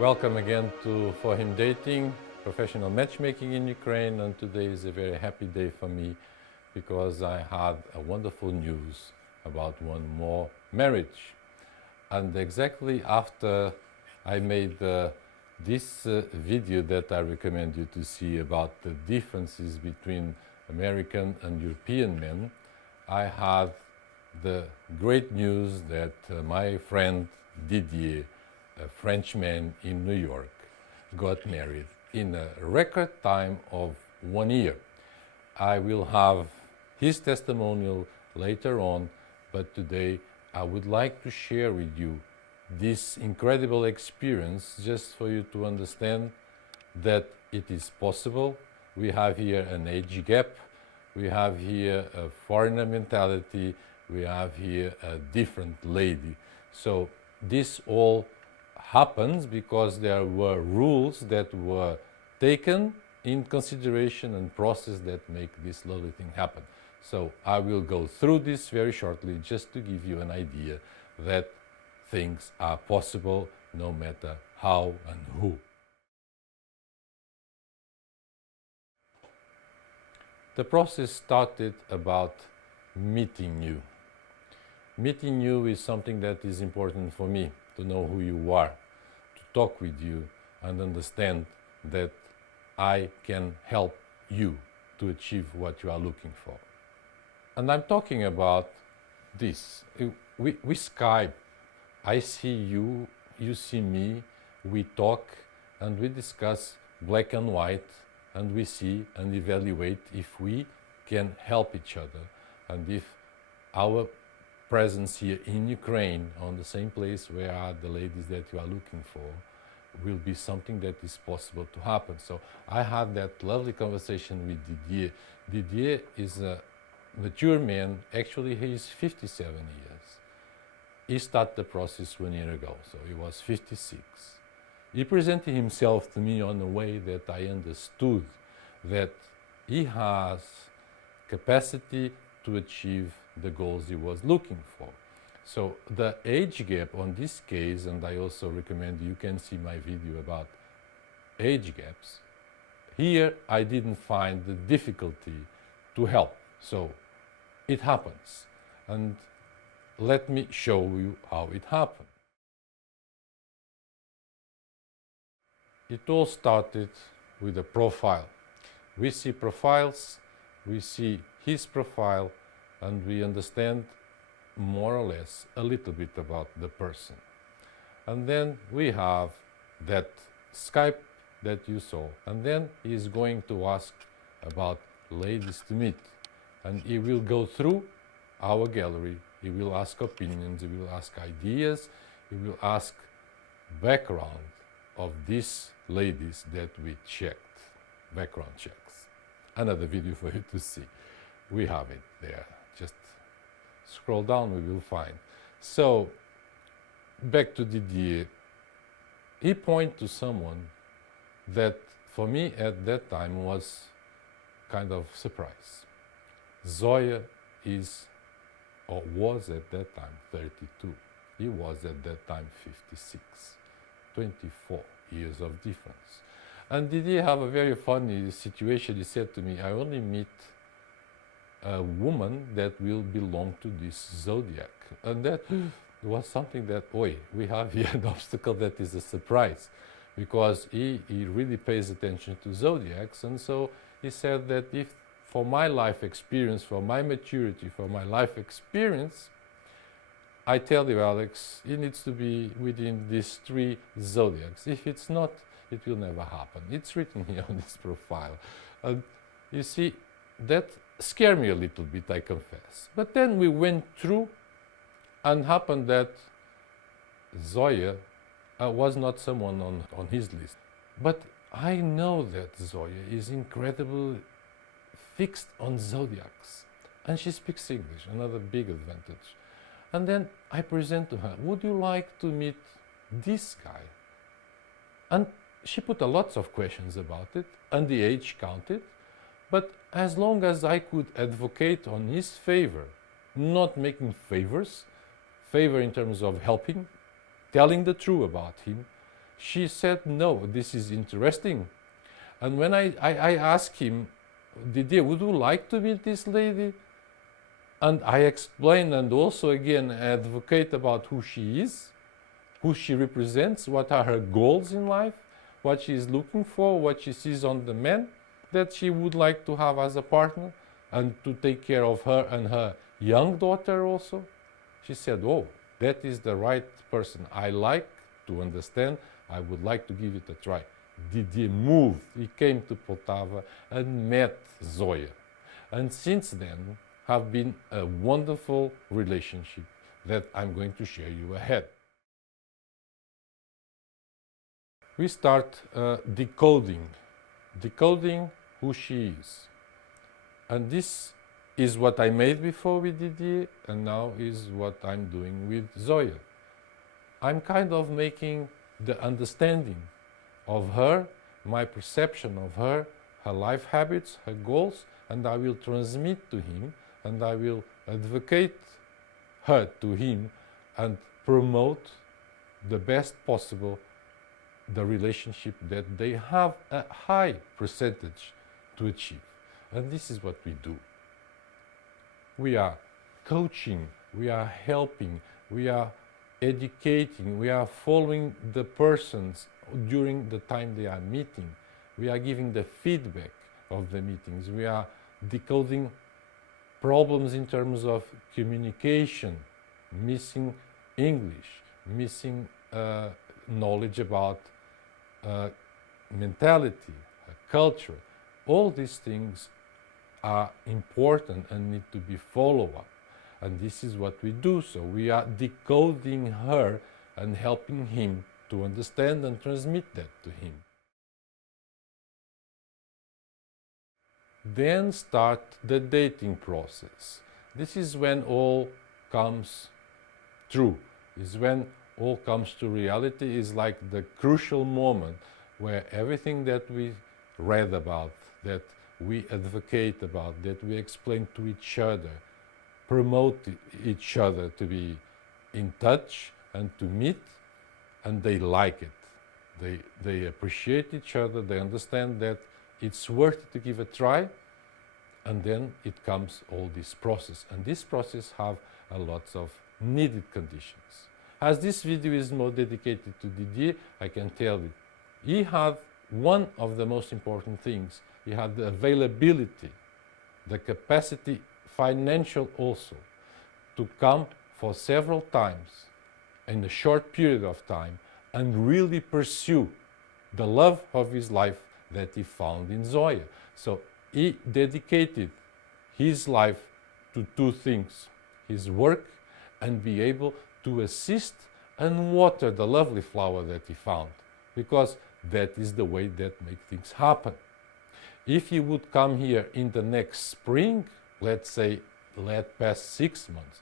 Welcome again For Him Dating, professional matchmaking in Ukraine, and today is a very happy day for me because I had a wonderful news about one more marriage. And exactly after I made this video that I recommend you to see about the differences between American and European men, I had the great news that my friend Didier, a Frenchman in New York, got married in a record time of 1 year. I will have his testimonial later on, but today I would like to share with you this incredible experience just for you to understand that it is possible. We have here an age gap, we have here a foreigner mentality, we have here a different lady. So this all happens because there were rules that were taken in consideration and process that make this lovely thing happen. So I will go through this very shortly just to give you an idea that things are possible no matter how and who. The process started about meeting you. Meeting you is something that is important for me, to know who you are, to talk with you and understand that I can help you to achieve what you are looking for. And I'm talking about this. We Skype. I see you, you see me, we talk and we discuss black and white, and we see and evaluate if we can help each other and if our presence here in Ukraine, on the same place where are the ladies that you are looking for, will be something that is possible to happen. So I had that lovely conversation with Didier. Didier is a mature man. Actually, he is 57 years. He started the process 1 year ago, so he was 56. He presented himself to me in a way that I understood that he has capacity to achieve the goals he was looking for. So the age gap on this case, and I also recommend you can see my video about age gaps, here I didn't find the difficulty to help. So it happens. And let me show you how it happened. It all started with a profile. We see profiles, we see his profile, and we understand more or less a little bit about the person. And then we have that Skype that you saw, and then he is going to ask about ladies to meet, and he will go through our gallery. He will ask opinions, he will ask ideas, he will ask background of these ladies that we checked, background checks. Another video for you to see. We have it there. Just scroll down, we will find. So, back to Didier. He pointed to someone that for me at that time was kind of surprise. Zoya is, or was at that time, 32. He was at that time 56. 24 years of difference. And Didier have a very funny situation. He said to me, I only meet a woman that will belong to this zodiac. And that was something that, we have here an obstacle that is a surprise, because he really pays attention to zodiacs. And so he said that if for my life experience, for my maturity, for my life experience, I tell you, Alex, it needs to be within these 3 zodiacs. If it's not, it will never happen. It's written here on this profile. And you see, that scared me a little bit, I confess. But then we went through, and happened that Zoya was not someone on his list. But I know that Zoya is incredibly fixed on zodiacs. And she speaks English, another big advantage. And then I present to her, would you like to meet this guy? And she put a lots of questions about it, and the age counted. But as long as I could advocate on his favor, not making favor in terms of helping, telling the truth about him, She said, no, this is interesting. And when I asked him, Didier, would you like to meet this lady? And I explain and also again advocate about who she is, who she represents, what are her goals in life, what she is looking for, what she sees on the man that she would like to have as a partner and to take care of her and her young daughter also. She said, oh, that is the right person. I like to understand. I would like to give it a try. Didier moved. He came to Poltava and met Zoya. And since then, have been a wonderful relationship that I'm going to share you ahead. We start decoding who she is. And this is what I made before with Didier, and now is what I'm doing with Zoya. I'm kind of making the understanding of her, my perception of her, her life habits, her goals, and I will transmit to him, and I will advocate her to him and promote the best possible the relationship that they have a high percentage to achieve. And this is what we do. We are coaching, we are helping, we are educating, we are following the persons during the time they are meeting. We are giving the feedback of the meetings. We are decoding problems in terms of communication, missing English, missing knowledge about mentality, culture. All these things are important and need to be followed up. And this is what we do. So we are decoding her and helping him to understand and transmit that to him. Then start the dating process. This is when all comes true, is when all comes to reality, is like the crucial moment where everything that we read about, that we advocate about, that we explain to each other, promote each other to be in touch and to meet, and they like it. They appreciate each other, they understand that it's worth it to give a try, and then it comes all this process. And this process have a lot of needed conditions. As this video is more dedicated to Didier, I can tell you, he had one of the most important things. He had the availability, the capacity, financial also, to come for several times in a short period of time and really pursue the love of his life that he found in Zoya. So he dedicated his life to two things, his work and be able to assist and water the lovely flower that he found, because that is the way that makes things happen. If he would come here in the next spring, let's say, let pass 6 months,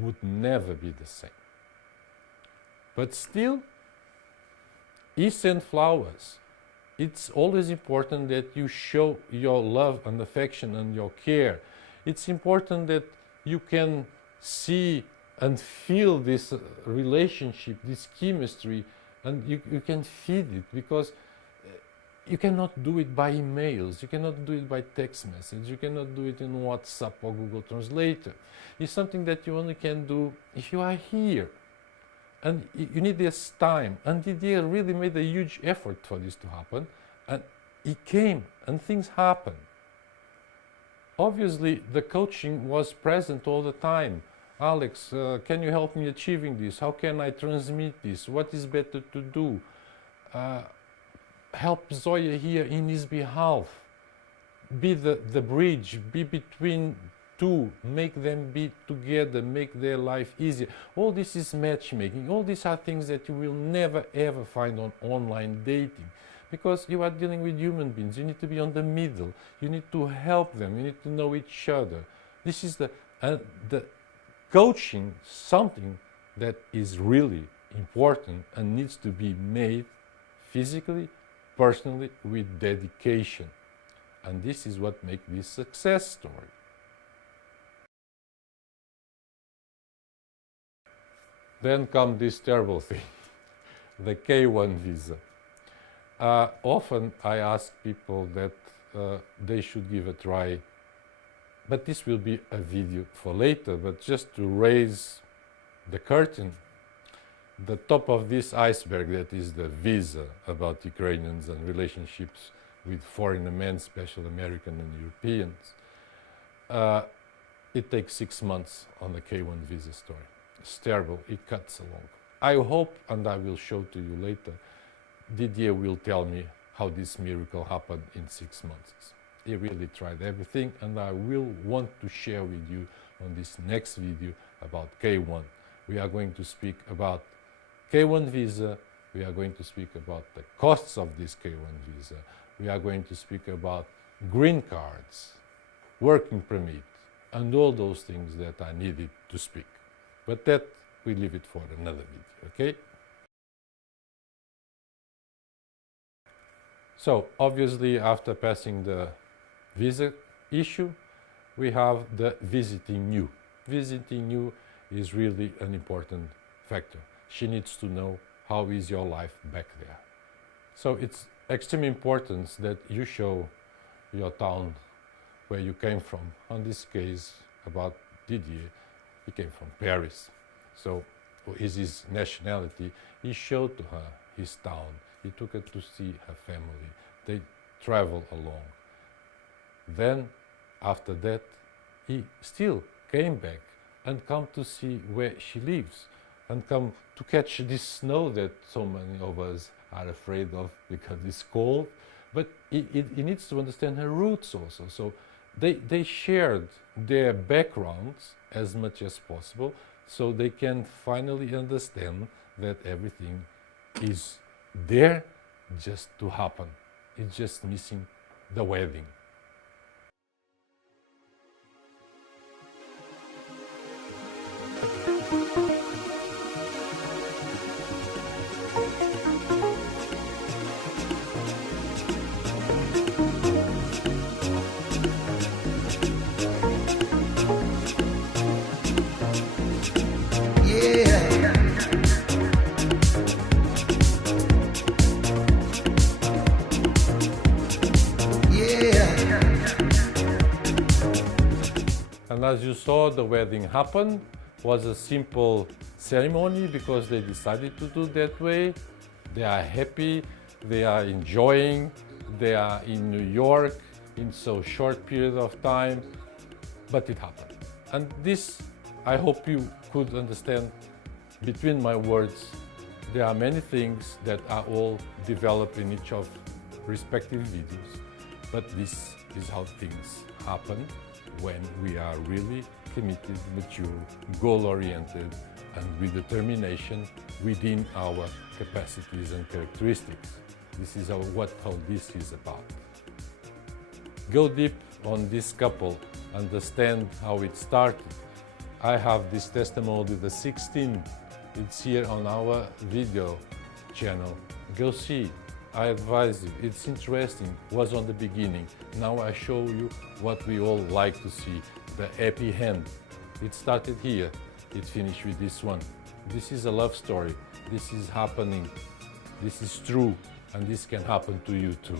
would never be the same. But still, he sent flowers. It's always important that you show your love and affection and your care. It's important that you can see and feel this relationship, this chemistry, and you can feed it, because you cannot do it by emails, you cannot do it by text message, you cannot do it in WhatsApp or Google Translator. It's something that you only can do if you are here. And you need this time. And Didier really made a huge effort for this to happen. And he came, and things happened. Obviously, the coaching was present all the time. Alex, can you help me achieving this? How can I transmit this? What is better to do? Help Zoya here in his behalf. Be the bridge, be between two, make them be together, make their life easier. All this is matchmaking. All these are things that you will never ever find on online dating, because you are dealing with human beings. You need to be on the middle. You need to help them. You need to know each other. This is the coaching, something that is really important and needs to be made physically, personally, with dedication. And this is what makes this success story. Then come this terrible thing. the K1 visa. Often I ask people that they should give a try, but this will be a video for later, but just to raise the curtain, the top of this iceberg, that is the visa about Ukrainians and relationships with foreign men, especially American and Europeans. It takes 6 months on the K1 visa story. It's terrible, it cuts along. I hope, and I will show to you later, Didier will tell me how this miracle happened in 6 months. He really tried everything, and I will want to share with you on this next video about K1. We are going to speak about K1 visa, we are going to speak about the costs of this K1 visa, we are going to speak about green cards, working permit, and all those things that I needed to speak. But that we leave it for another video, okay? So obviously, after passing the visa issue, we have the visiting new. Visiting new is really an important factor. She needs to know how is your life back there. So it's extreme importance that you show your town where you came from. In this case, about Didier, he came from Paris. So is his nationality. He showed to her his town. He took her to see her family. They traveled along. Then, after that, he still came back and come to see where she lives and come to catch this snow that so many of us are afraid of because it's cold. But he needs to understand her roots also. So they shared their backgrounds as much as possible so they can finally understand that everything is there just to happen. It's just missing the wedding. And as you saw, the wedding happened. Was a simple ceremony because they decided to do that way. They are happy, they are enjoying, they are in New York in so short period of time, but it happened. And this, I hope you could understand between my words, there are many things that are all developed in each of respective videos, but this is how things happen when we are really committed, mature, goal-oriented, and with determination within our capacities and characteristics. This is what this is about. Go deep on this couple, understand how it started. I have this testimony, the 16. It's here on our video channel. Go see. I advise you, it's interesting, was on the beginning. Now I show you what we all like to see, the happy end. It started here, it finished with this one. This is a love story, this is happening, this is true, and this can happen to you too.